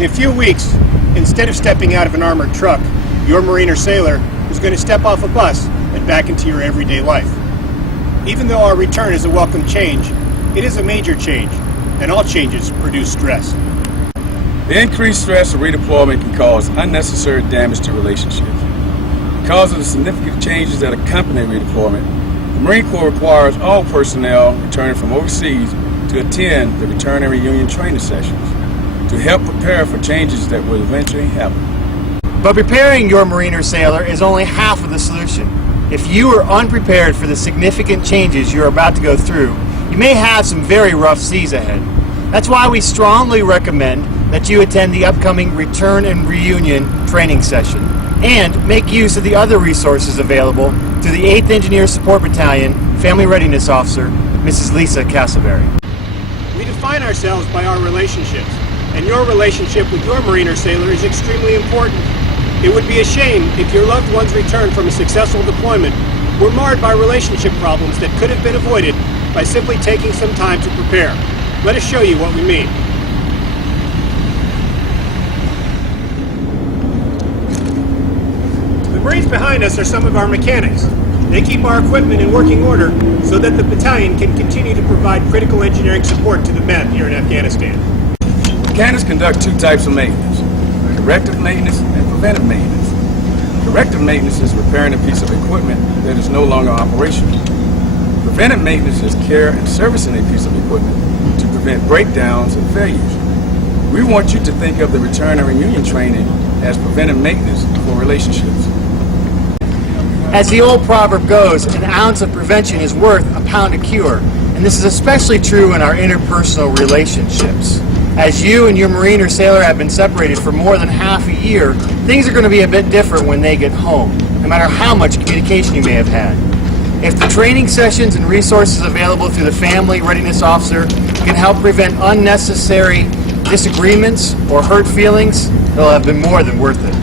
In a few weeks, instead of stepping out of an armored truck, your Marine or sailor is going to step off a bus and back into your everyday life. Even though our return is a welcome change, it is a major change, and all changes produce stress. The increased stress of redeployment can cause unnecessary damage to relationships. Because of the significant changes that accompany redeployment, the Marine Corps requires all personnel returning from overseas to attend the Return and Reunion training sessions to help prepare for changes that will eventually happen. But preparing your Marine or sailor is only half of the solution. If you are unprepared for the significant changes you're about to go through, you may have some very rough seas ahead. That's why we strongly recommend that you attend the upcoming Return and Reunion training session and make use of the other resources available to the 8th Engineer Support Battalion Family Readiness Officer, Mrs. Lisa Castleberry. We define ourselves by our relationships, and your relationship with your Marine or sailor is extremely important. It would be a shame if your loved one's return from a successful deployment were marred by relationship problems that could have been avoided by simply taking some time to prepare. Let us show you what we mean. The Marines behind us are some of our mechanics. They keep our equipment in working order so that the battalion can continue to provide critical engineering support to the men here in Afghanistan. Mechanics conduct two types of maintenance: corrective maintenance and preventive maintenance. Corrective maintenance is repairing a piece of equipment that is no longer operational. Preventive maintenance is care and servicing a piece of equipment to prevent breakdowns and failures. We want you to think of the Return and Reunion training as preventive maintenance for relationships. As the old proverb goes, an ounce of prevention is worth a pound of cure, and this is especially true in our interpersonal relationships. As you and your Marine or sailor have been separated for more than half a year, things are going to be a bit different when they get home, no matter how much communication you may have had. If the training sessions and resources available through the Family Readiness Officer can help prevent unnecessary disagreements or hurt feelings, they'll have been more than worth it.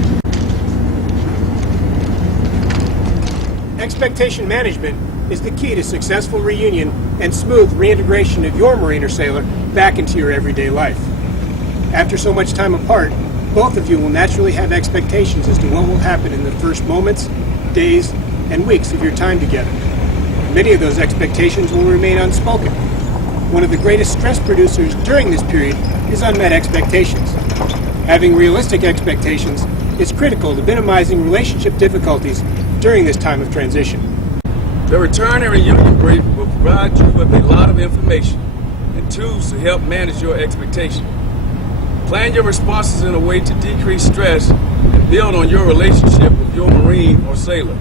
Expectation management is the key to successful reunion and smooth reintegration of your Marine or sailor back into your everyday life. After so much time apart, both of you will naturally have expectations as to what will happen in the first moments, days, and weeks of your time together. Many of those expectations will remain unspoken. One of the greatest stress producers during this period is unmet expectations. Having realistic expectations is critical to minimizing relationship difficulties during this time of transition. The Return and Reunion brief will provide you with a lot of information and tools to help manage your expectations. Plan your responses in a way to decrease stress and build on your relationship with your Marine or sailor.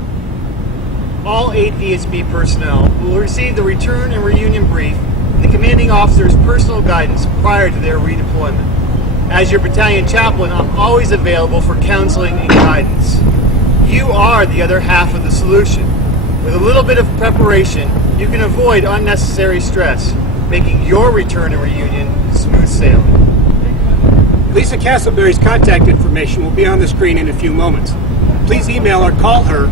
All 8 ESB personnel will receive the Return and Reunion brief and the commanding officer's personal guidance prior to their redeployment. As your battalion chaplain, I'm always available for counseling and guidance. You are the other half of the solution. With a little bit of preparation, you can avoid unnecessary stress, making your Return and Reunion smooth sailing. Lisa Castleberry's contact information will be on the screen in a few moments. Please email or call her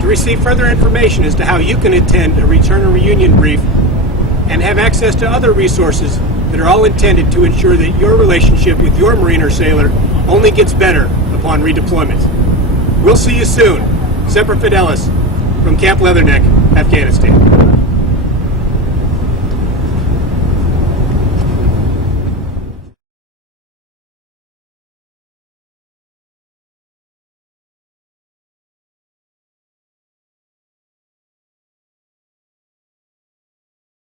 to receive further information as to how you can attend a Return and Reunion brief and have access to other resources that are all intended to ensure that your relationship with your Marine or sailor only gets better upon redeployment. We'll see you soon. Semper Fidelis from Camp Leatherneck, Afghanistan.